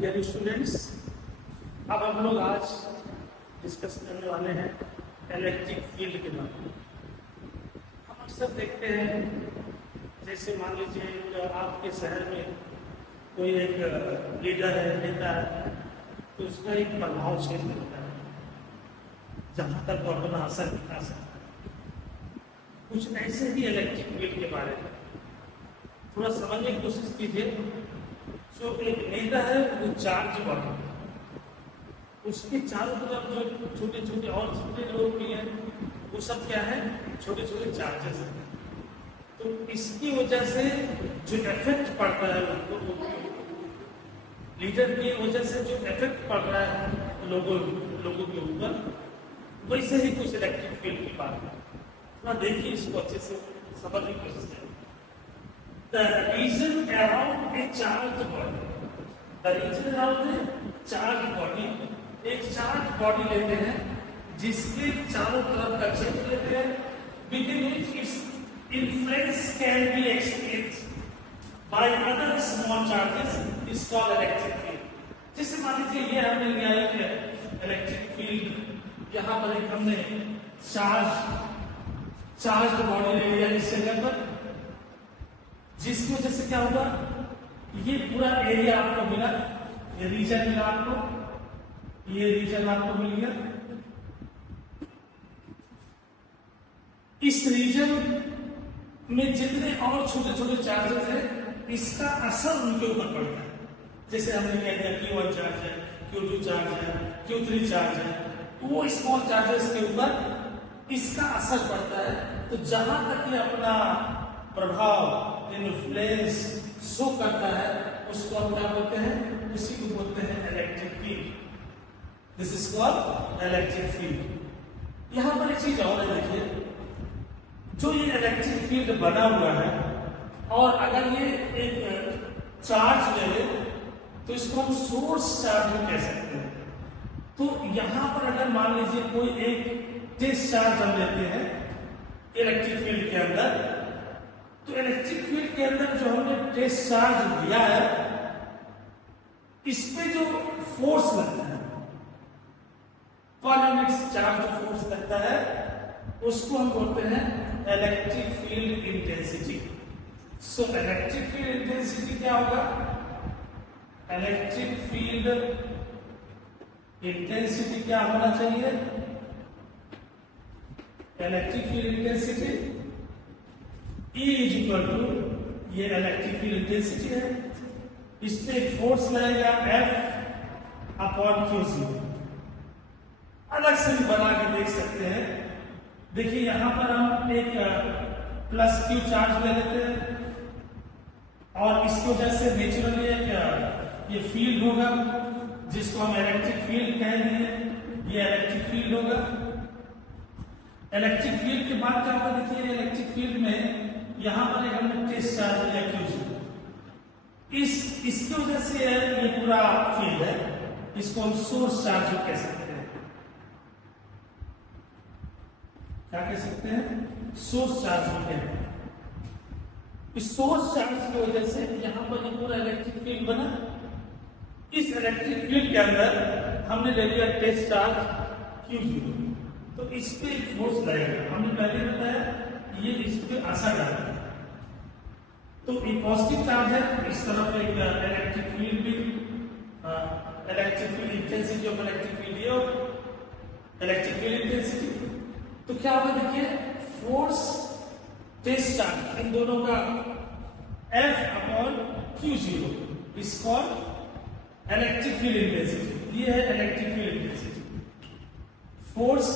Dear students, अब हम लोग आज डिस्कस करने वाले हैं इलेक्ट्रिक फील्ड के बारे में। हम अक्सर देखते हैं, जैसे मान लीजिए कि आपके शहर में कोई एक लीडर है, नेता है, तो उसका एक प्रभाव क्षेत्र होता है जहाँ तक वो अपना असर दिखा सकता है। कुछ ऐसे ही इलेक्ट्रिक फील्ड के बारे में थोड़ा समझने की कोशिश कीजिए। जो एक नेता है वो चार्ज बॉडी, उसके चारों तरफ जो छोटे छोटे और छोटे लोग भी हैं, वो सब क्या है, छोटे छोटे चार्जेस हैं। तो इसकी वजह से जो इफेक्ट पड़ता है लीडर की वजह से जो इफेक्ट पड़ रहा है लोगों के ऊपर, वैसे ही कुछ इलेक्ट्रिक फील्ड की बात है। थोड़ा देखिए, इसको अच्छे से समझने की कोशिश करें। The region around a charged body, the region around a charged body, एक चार्ज बॉडी लेते हैं जिसके चारों तरफ का क्षेत्र लेते हैं, within which its influence can be experienced by other small charges is called electric field. जैसे मान लीजिए ये हमने लिया है इलेक्ट्रिक फील्ड, यहाँ पर एक हमने चार्ज बॉडी ले लिया इस जगह पर, जिसकी वजह से क्या होगा, ये पूरा एरिया आपको मिला, ये रीजन मिला आपको, ये रीजन आपको मिल गया। इस रीजन में जितने और छोटे छोटे चार्जेस हैं, इसका असर उनके ऊपर पड़ता है। जैसे हमने कह दिया Q1 चार्ज है, Q2 चार्ज है, Q3 चार्ज है, तो वो स्मॉल चार्जेस के ऊपर इसका असर पड़ता है। तो जहां तक ये अपना प्रभाव इन्फ्लुएंस शो करता है, उसको हम क्या बोलते हैं, उसी को बोलते हैं electric field. This is called electric field. यहां पर एक चीज और है, देखिए, जो ये इलेक्ट्रिक फील्ड बना हुआ है, और अगर ये एक चार्ज ले ले तो इसको हम सोर्स चार्ज भी कह सकते हैं। तो यहां पर अगर मान लीजिए कोई एक टेस्ट चार्ज हम लेते हैं इलेक्ट्रिक फील्ड के अंदर, तो इलेक्ट्रिक फील्ड के अंदर जो हमने टेस्ट चार्ज दिया है, इस पे जो फोर्स लगता है, पर यूनिट चार्ज जो फोर्स लगता है, उसको हम बोलते हैं electric field intensity. So electric field intensity क्या होगा, इलेक्ट्रिक फील्ड इंटेंसिटी क्या होना चाहिए, electric field intensity E is equal to, ये इलेक्ट्रिक फील्ड इंटेंसिटी है, इस पे एक फोर्स लगेगा F अपॉन Q0। अलग से भी बना के देख सकते हैं। देखिए यहां पर हम एक प्लस Q चार्ज ले लेते हैं, और इसकी वजह से नेचुरली ये फील्ड होगा, जिसको हम इलेक्ट्रिक फील्ड कह रहे हैं, ये इलेक्ट्रिक फील्ड होगा। इलेक्ट्रिक फील्ड के बाद क्या होगा, देखिए इलेक्ट्रिक फील्ड में यहां पर एक हमने टेस्ट चार्ज लिया Q0, इसकी वजह से ये पूरा फील्ड है, इसको हम सोर्स चार्ज कह सकते हैं। क्या कह सकते हैं, सोर्स चार्ज कहते हैं। इस सोर्स चार्ज की वजह से यहां पर ये पूरा इलेक्ट्रिक फील्ड बना। इस इलेक्ट्रिक फील्ड के अंदर हमने ले लिया टेस्ट चार्ज Q0, तो इस पे एक फोर्स लगेगा। हमने पहले बताया ये इस पे असर डालता है, तो ये पॉजिटिव चार्ज है, इस तरफ एक इलेक्ट्रिक फील्ड भी, electric field intensity of electric field ये, और इलेक्ट्रिक फील्ड इंटेंसिटी। तो क्या होगा, देखिए फोर्स टेस्ट चार्ज इन दोनों का F upon Q0 is called electric field intensity. ये है इलेक्ट्रिक फील्ड इंटेंसिटी। फोर्स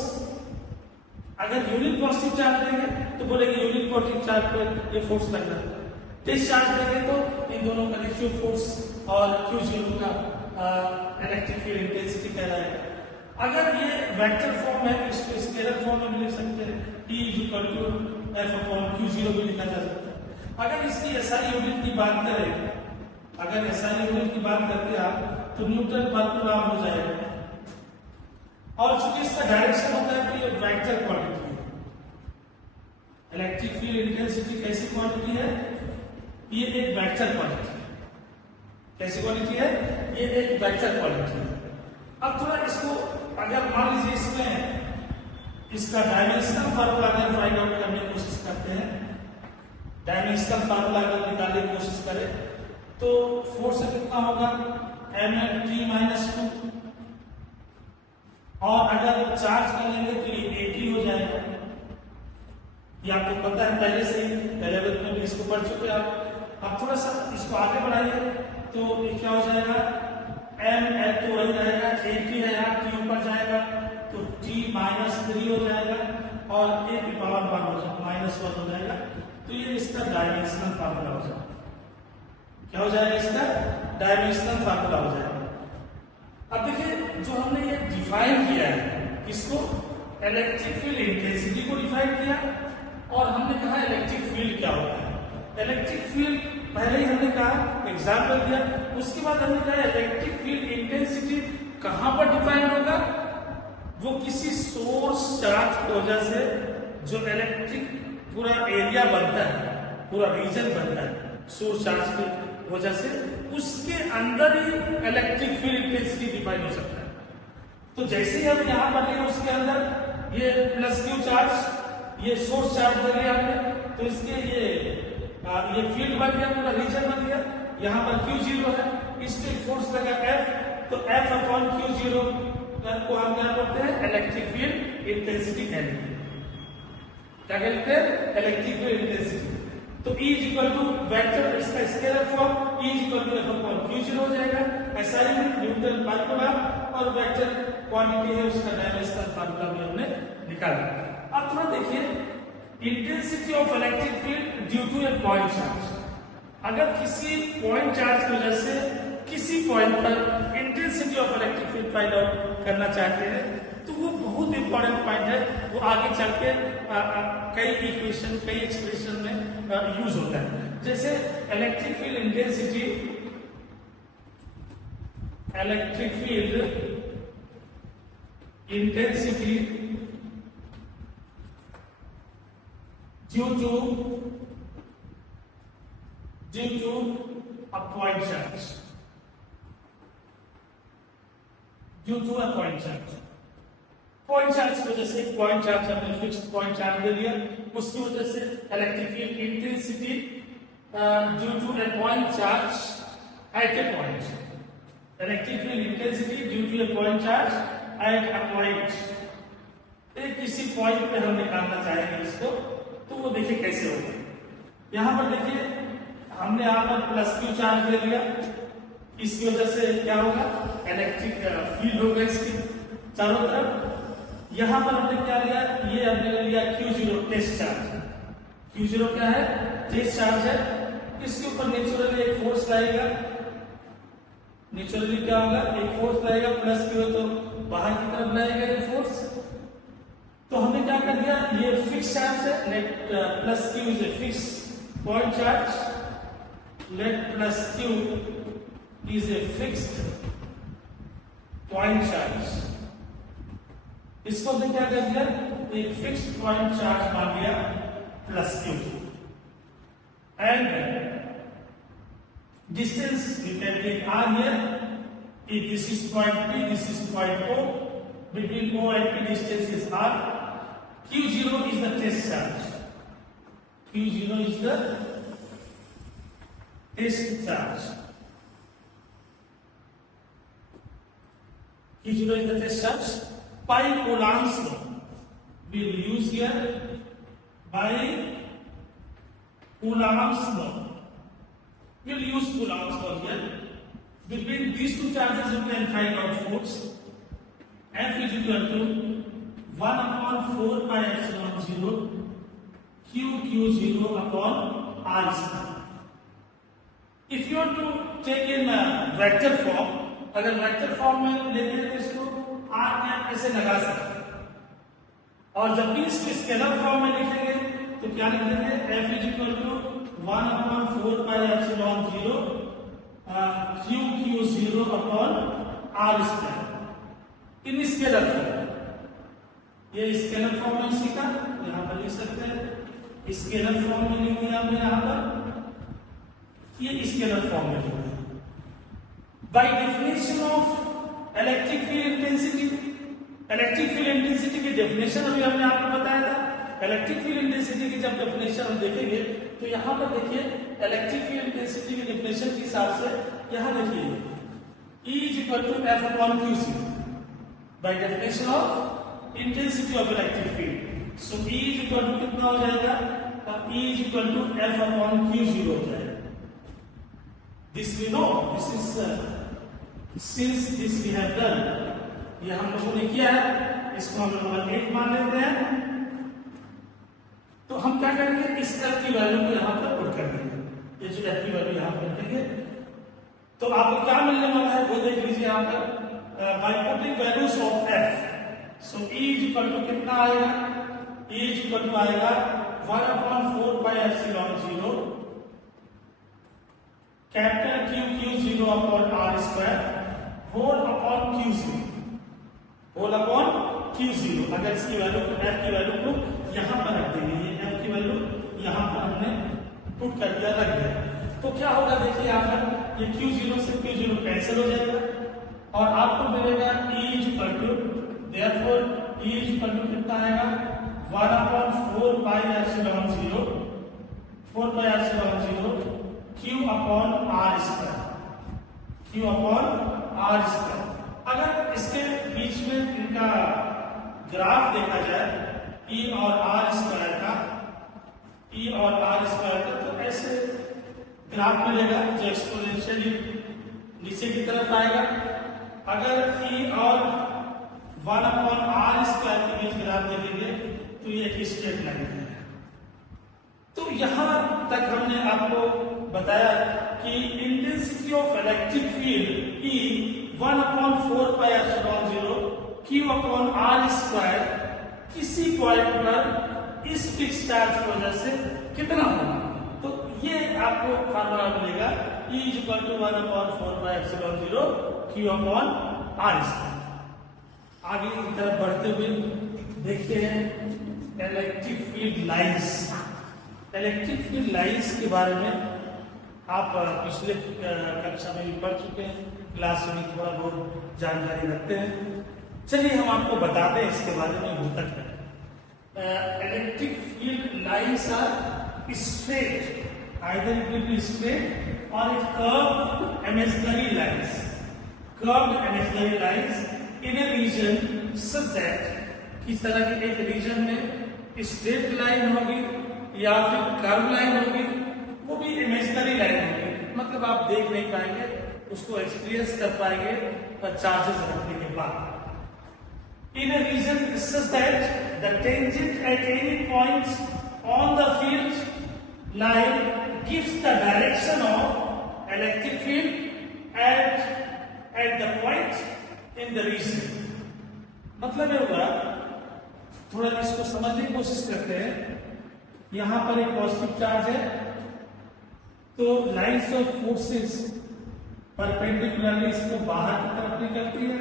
अगर यूनिट पॉजिटिव चार्ज देंगे तो बोलेंगे यूनिट पॉजिटिव चार्ज पर ये फोर्स लगना है, टेस्ट चार्ज देंगे तो इन दोनों का रेशियो फोर्स और Q0 का इलेक्ट्रिक फील्ड इंटेंसिटी कहलाएगा। अगर ये वेक्टर फॉर्म है, इसको स्केलर फॉर्म में लिख सकते हैं, E is equal to F upon Q0 भी लिखा जा सकता है। अगर इसकी SI यूनिट की बात करें, अगर SI यूनिट की बात करते हैं आप, तो न्यूटन पर कूलम हो जाएगा, और चूंकि इसका डायरेक्शन होता है तो ये वेक्टर क्वांटिटी है। इलेक्ट्रिक फील्ड इंटेंसिटी कैसी क्वांटिटी है, ये एक वेक्टर क्वांटिटी है। कैसी क्वालिटी है? ये एक वेक्टर क्वालिटी है। अब थोड़ा इसको अगर मान लीजिए इसमें इसका डायमेंशनल फार्मूला अगर फाइंड आउट करने की कोशिश करते हैं, डायमेंशनल फार्मूला अगर निकालने की कोशिश करें तो फोर्स कितना होगा? mT-2। और अगर चार्ज करेंगे तो ये 80 हो जाएगा। ये आपको पता है पहले से ही, पहले में भी इसको पढ़ चुके आप। अब थोड़ा सा इसको आगे बढ़ाइए तो ये क्या हो जाएगा? mL तो वही रहेगा, 80 है यहाँ, T ऊपर जाएगा तो T-3 हो जाएगा और a की पावर 1 हो जाएगा, -1 हो जाएगा। तो ये इसका डायमेंशनल फार्मूला हो जाएगा। क्या हो जाएगा? इसका डायमेंशनल फार्मूला हो जाएगा। अब देखिए जो हमने ये डिफाइन किया है, इसको इलेक्ट्रिक फील्ड इंटेंसिटी को डिफाइन किया और हमने कहा इलेक्ट्रिक फील्ड क्या होता है। इलेक्ट्रिक फील्ड पहले ही हमने कहा, एग्जाम्पल दिया। उसके बाद हमने कहा इलेक्ट्रिक फील्ड इंटेंसिटी कहां पर डिफाइन होगा? वो किसी सोर्स चार्ज की वजह से जो इलेक्ट्रिक पूरा एरिया बनता है, पूरा रीजन बनता है सोर्स चार्ज की वजह से, उसके अंदर ही इलेक्ट्रिक फील्ड इंटेंसिटी डिफाइन हो सकता है। तो जैसे ही हम यहां पर लिए उसके अंदर ये +Q चार्ज, ये सोर्स चार्ज ले लिया हमने, तो इसके ये फील्ड बन गया, पूरा रीजन बन गया। यहाँ पर Q0 है, इस पे फोर्स लगा F, तो F/Q0 को हम क्या बोलते हैं? इलेक्ट्रिक फील्ड इंटेंसिटी कहते हैं। क्या कहते हैं? Electric field intensity. तो E = वेक्टर, इसका स्केलर फॉर्म E = F/Q0 हो जाएगा। ऐसा ही न्यूटन फार्मूला और वेक्टर क्वांटिटी है उसका डायमेंशनल फार्मूला भी हमने निकाला। अब थोड़ा देखिए intensity of electric field due to a point charge. अगर किसी पॉइंट चार्ज की वजह से किसी पॉइंट पर intensity of electric field find out करना चाहते हैं तो वो बहुत इंपॉर्टेंट पॉइंट है, वो आगे चल के कई इक्वेशन, कई एक्सप्रेशन में यूज होता है। जैसे electric field intensity, electric field intensity due to a point charge, due to a point charge। Point charge की वजह से, पॉइंट चार्ज हमने फिक्स्ड पॉइंट चार्ज ले लिया, उसकी वजह से electric field intensity due to a point charge at a point, electric field intensity due to a point charge at a point. एक किसी पॉइंट पे हम निकालना चाहेंगे इसको, तो वो देखिए कैसे होगा। यहां पर देखिए हमने यहाँ पर +Q चार्ज ले लिया, इसकी वजह से क्या होगा? इलेक्ट्रिक फील्ड होगा इसकी चारों तरफ। यहां पर हमने क्या लिया? ये हमने लिया Q0 टेस्ट चार्ज। Q0 क्या है? टेस्ट चार्ज है। इसके ऊपर नेचुरली एक फोर्स लगेगा, नेचुरली क्या होगा? एक फोर्स लगेगा, +Q है तो बाहर की तरफ लगेगा ये फोर्स। तो हमने क्या कर दिया? ये फिक्स चार्ज है, let +Q is a fix point charge, let +Q is a fixed point charge। इसको हमने क्या कर दिया? एक फिक्स्ड पॉइंट चार्ज मान लिया +Q, and distance you can take R here। if this is point P, this is point O, between O and P distance is R। Q0 is the test charge, Q0 is the test charge, Q0 is the test charge। By Coulomb's law we'll use here, by Coulomb's law we'll use Coulomb's law here। Between these two charges you can find out force। F is equal to 1/4 pi epsilon 0 Q0 upon R square। If you want to take in vector form, अगर vector form में लेते हैं तो इसको R cap ऐसे लगा सकते हैं, और जब भी इसको स्केलर फॉर्म में लिखेंगे तो क्या लिख देंगे? F is equal to 1/4 pi epsilon 0 Q0 upon R square in scalar form. ये स्केलर फॉर्म में इसी का यहाँ पर लिख सकते हैं, स्केलर फॉर्म में लिख दिया हमने यहाँ पर, ये स्केलर फॉर्म में लिखा है। By definition of electric field intensity, electric field intensity की डेफिनेशन अभी हमने आपको बताया था। इलेक्ट्रिक फील्ड इंटेंसिटी की जब डेफिनेशन हम देखेंगे तो यहाँ पर देखिए इलेक्ट्रिक फील्ड इंटेंसिटी की डेफिनेशन के हिसाब से यहाँ देखिए E is equal to F upon QC by definition of intensity of electric field. So E is equal to कितना हो जाएगा, E is equal to F upon Q0 हो जाएगा। This we know, this is since this we have done, ये हम लोगों ने किया है, इसको हम लोग 1 मान लेते हैं। तो हम क्या करेंगे, इस F की वैल्यू को यहाँ पर पुट कर देंगे, ये जो F की वैल्यू यहाँ पर रखेंगे तो आपको क्या मिलने वाला है वो देख लीजिए यहाँ पर, by putting values of F। So E is equal to कितना आएगा, E इज इक्वल टू आएगा 1/4 pi epsilon 0 capital Q Q0 upon R square whole upon Q0, whole upon Q0। अगर इसकी वैल्यू F की वैल्यू को यहाँ पर रख देंगे, ये F की वैल्यू यहाँ पर हमने पुट कर दिया, रख दिया, तो क्या होगा देखिए यहाँ पर ये Q0 से Q0 कैंसिल हो जाएगा और आपको मिलेगा E is equal to, therefore E is equal to कितना आएगा 1/4 pi epsilon 0 4 pi epsilon 0 Q upon R square, Q upon R square. अगर इसके बीच में इनका ग्राफ देखा जाए E और R स्क्वायर का, E और R स्क्वायर का, तो ऐसे ग्राफ मिलेगा जो एक्सपोनेंशियली नीचे की तरफ आएगा। अगर E और 1/r स्क्वायर के बीच ग्राफ देखेंगे तो ये एक स्ट्रेट लाइन है। तो यहां तक हमने आपको बताया कि intensity of electric field E 1/4 pi epsilon 0 Q upon R square किसी पॉइंट पर इस फिक्स चार्ज की वजह से कितना होगा, तो ये आपको फार्मूला मिलेगा E is equal to 1/4 pi epsilon 0 Q upon R square. आगे की तरफ बढ़ते हुए देखते हैं electric field lines. Electric field lines के बारे में आप पिछले कक्षा में भी पढ़ चुके हैं, क्लास में थोड़ा बहुत जानकारी रखते हैं। चलिए हम आपको बताते हैं इसके बारे में होता क्या है। Electric field lines are straight, either it will be straight or it curved imaginary lines, curved imaginary lines in a region such that किस तरह के एक रीजन में स्ट्रेट लाइन होगी या फिर कर्व लाइन होगी, वो भी इमेजिनरी लाइन होगी, मतलब आप देख नहीं पाएंगे, उसको एक्सपीरियंस कर पाएंगे चार्जेस रखने के बाद। In a region such that the tangent at any point on the field line gives the direction of electric field at the point in the region। मतलब ये होगा, थोड़ा इसको समझने की कोशिश करते हैं। यहां पर एक पॉजिटिव चार्ज है, तो लाइंस ऑफ फोर्सेस परपेंडिकुलरली इसको बाहर की तरफ निकलती है,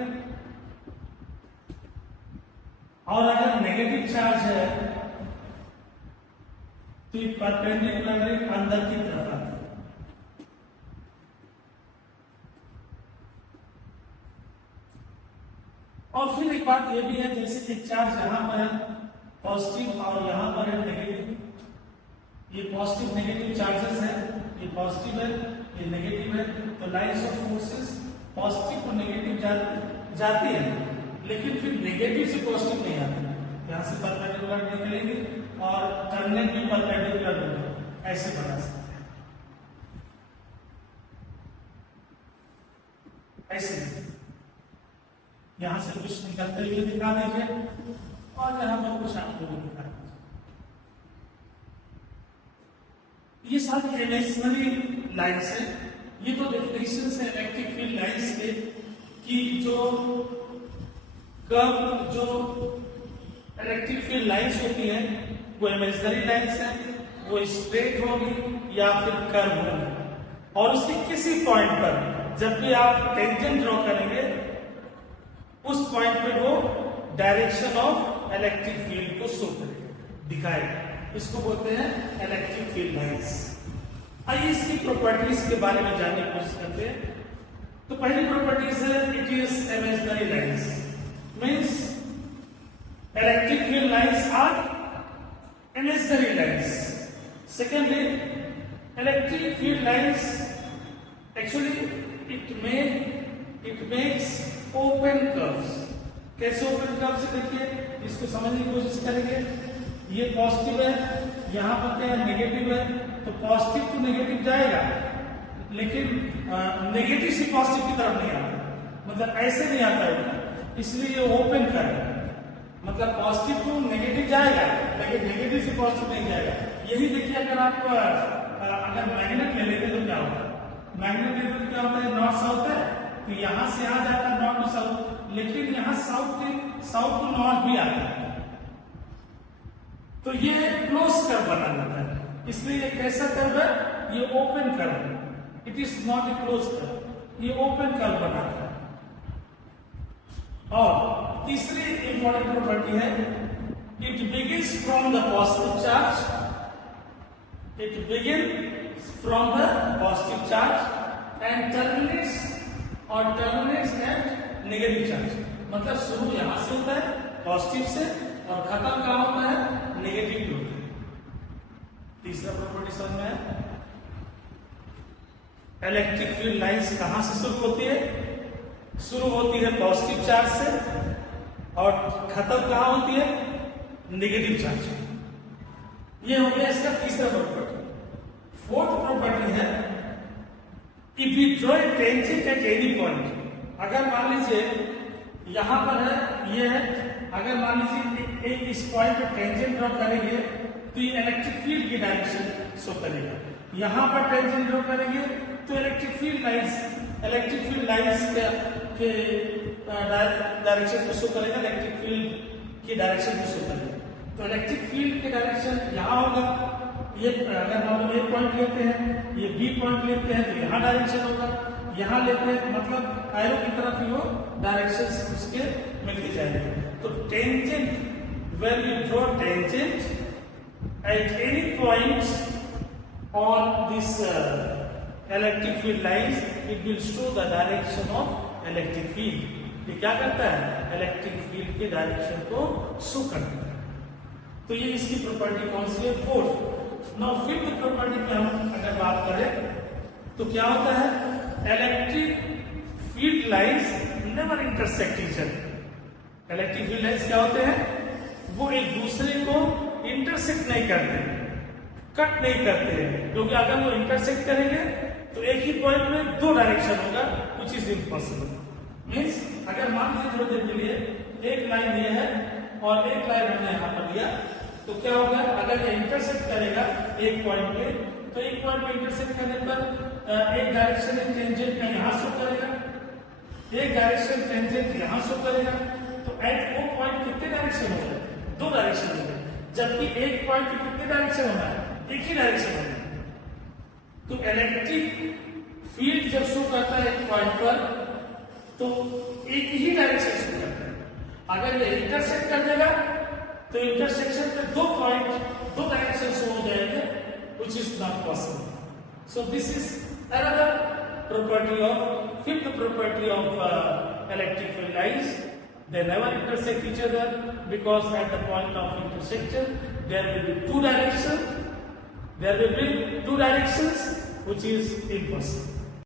और अगर नेगेटिव चार्ज है तो ये परपेंडिकुलरली अंदर की तरफ आती है। और फिर एक बात ये भी है, जैसे एक चार्ज यहां पर है पॉजिटिव और यहां पर है नेगेटिव, ये पॉजिटिव नेगेटिव चार्जेस है, ये पॉजिटिव है ये नेगेटिव है, तो लाइंस ऑफ फोर्सेस पॉजिटिव और नेगेटिव जाती है, लेकिन फिर नेगेटिव से पॉजिटिव नहीं आती, यहां से परपेंडिकुलर निकलेंगे और टर्मिनल भी परपेंडिकुलर होगा, ऐसे बना सकते हैं, ऐसे यहां से कुछ निकलते हुए दिखा दीजिए और यहां पर कुछ आपको भी दिखा दीजिए। ये सारी इमेजिनरी लाइंस है। ये तो डेफिनेशन है इलेक्ट्रिक फील्ड लाइंस के कि जो कर्व जो इलेक्ट्रिक फील्ड लाइंस होती हैं वो इमेजिनरी लाइंस है, वो स्ट्रेट होगी या फिर कर्व होगी, और उसके किसी पॉइंट पर जब भी आप टेंजेंट ड्रॉ करेंगे उस पॉइंट पे वो डायरेक्शन ऑफ इलेक्ट्रिक फील्ड को शो करेगा, दिखाएगा, इसको बोलते हैं इलेक्ट्रिक फील्ड लाइंस। आइए इसकी प्रॉपर्टीज के बारे में जानने की कोशिश करते हैं। तो पहली प्रॉपर्टीज है it is imaginary lines, means electric field lines are imaginary lines. Secondly, electric field lines actually it makes open curves. कैसे open curves देखिए, इसको समझने की कोशिश करेंगे। ये पॉजिटिव है, यहाँ पर क्या है नेगेटिव है, तो पॉजिटिव टू नेगेटिव जाएगा, लेकिन नेगेटिव से पॉजिटिव की तरफ नहीं आता, मतलब ऐसे नहीं आता है, इसलिए ये ओपन कर्व है। मतलब पॉजिटिव टू नेगेटिव जाएगा, लेकिन नेगेटिव से पॉजिटिव नहीं जाएगा। यही देखिए, अगर आप अगर मैग्नेट ले लेते तो क्या होता है, मैग्नेट लेते तो क्या होता है, नॉर्थ साउथ है, तो यहां से आ जाता है नॉर्थ टू साउथ, लेकिन यहाँ साउथ टू नॉर्थ भी आता है, तो ये क्लोज कर्व बना देता है, इसलिए ये कैसा कर्व है, ये ओपन कर्व है, it is not a close curve, ये ओपन कर्व बनाता है। और तीसरी इंपॉर्टेंट प्रॉपर्टी है, it begins from the positive charge, it begin from the positive charge and terminates at negative charge. मतलब शुरू यहां से होता है पॉजिटिव से और खत्म कहां होता है, नेगेटिव पे होता है। तीसरा प्रॉपर्टी समझ में है, इलेक्ट्रिक फील्ड लाइंस कहां से शुरू होती है, शुरू होती है पॉजिटिव चार्ज से और खत्म कहां होती है, नेगेटिव चार्ज। ये हो गया इसका तीसरा प्रॉपर्टी। फोर्थ प्रॉपर्टी है, if you draw a tangent at any point, अगर मान लीजिए यहां पर है, ये है, अगर मान लीजिए एक इस पॉइंट पे टेंजेंट ड्रॉ करेंगे तो ये इलेक्ट्रिक फील्ड की डायरेक्शन शो करेगा, यहां पर टेंजेंट ड्रॉ करेंगे तो इलेक्ट्रिक फील्ड लाइंस के डायरेक्शन को शो करेगा, इलेक्ट्रिक फील्ड की डायरेक्शन को शो करेगा। तो इलेक्ट्रिक फील्ड की डायरेक्शन यहाँ होगा, ये अगर मान लो एक पॉइंट लेते हैं, ये बी पॉइंट लेते हैं तो यहाँ डायरेक्शन होगा, यहाँ लेते हैं मतलब एरो की तरफ ही वो डायरेक्शन उसके मिलती जाएंगे। तो tangent, when you draw tangent at any point on this electric field lines, it will show the direction of electric field. ये क्या करता है, इलेक्ट्रिक फील्ड के डायरेक्शन को शो करता है। तो ये इसकी प्रॉपर्टी कौन सी है, फोर्थ। नाउ फिफ्थ प्रॉपर्टी पे हम अगर बात करें तो क्या होता है, electric field lines never intersect each other. Electric field lines क्या होते हैं, वो एक दूसरे को इंटरसेक्ट नहीं करते, कट नहीं करते, क्योंकि अगर वो इंटरसेक्ट करेंगे तो एक ही पॉइंट में दो डायरेक्शन होगा, विच इज इम्पॉसिबल। मीन्स अगर मान लीजिए थोड़ी देर के लिए एक लाइन ये है और एक लाइन हमने यहाँ पर लिया, तो क्या होगा, अगर ये इंटरसेक्ट करेगा एक पॉइंट पे, तो एक पॉइंट पे इंटरसेक्ट करने पर एक डायरेक्शन टेंजेंट का यहाँ शो करेगा, एक डायरेक्शन टेंजेंट यहाँ शो करेगा, तो एट वो पॉइंट कितने डायरेक्शन हो गए, दो डायरेक्शन हो गए, जबकि एक पॉइंट पे कितने डायरेक्शन होना है, एक ही डायरेक्शन होना है। तो इलेक्ट्रिक फील्ड जब शो करता है एक पॉइंट पर तो एक ही डायरेक्शन शो करता है, अगर ये इंटरसेक्ट कर देगा तो इंटरसेक्शन पे दो पॉइंट दो डायरेक्शन शो हो जाएंगे, which is not possible. So this is another property of fifth property of electric field lines. They never intersect each other because at the point of intersection there will be two directions. There will be two directions, which is impossible.